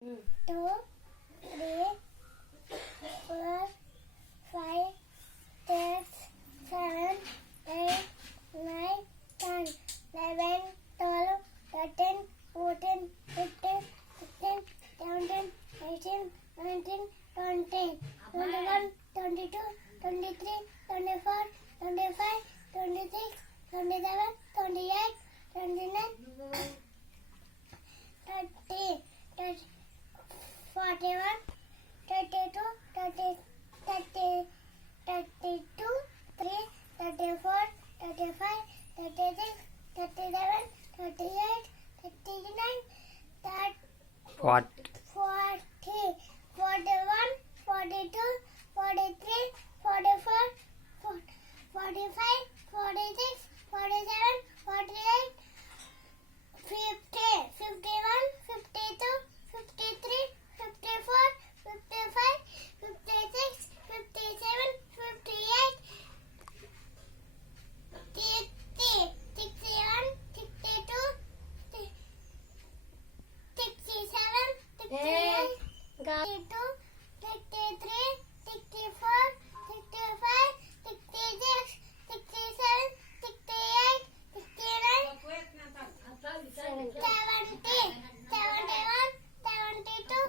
2, 3, 4, 5, 6, 7, 8, 9, 10, 11, 12, 13, 14, 15, 16, 17, 18, 19, 20, 21, 22, 23, 24, 25, 26, 27, 28, 29, 30, 41, 32, 30, 32, 3, 34, 35, 36, 37, 38, 39, 40, 41, 42, 43, 44, 45, 46, 47, 48, 50, 51, 52, 53, 54, 55, 56, 57, 58, 60, 61, 62, 67, 68, 62, 63, 64, 65, 66, 67, 68, 69, 70, 71, 72,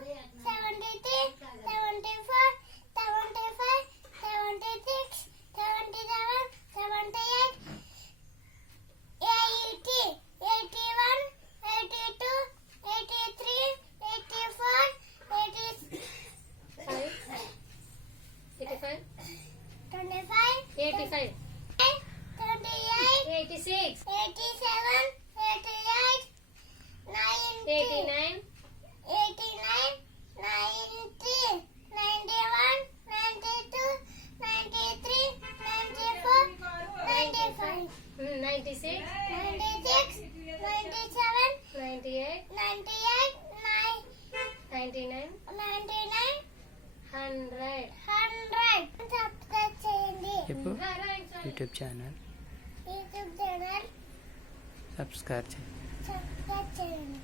73, 74, 75, 76, 77, 78, 80, 81, 82, 83, 84, 85, 25, 85, 28, 86, 87, 88, 90, 89, 89, 90, 91, 92, 93, 94, 95, 96, 96, 97, 98, 98, 99, 99, 100. 100. Subscribe చేయండి. చెప్పు YouTube channel YouTube channel subscribe చేయి. సబ్స్క్రైబ్ చేయండి.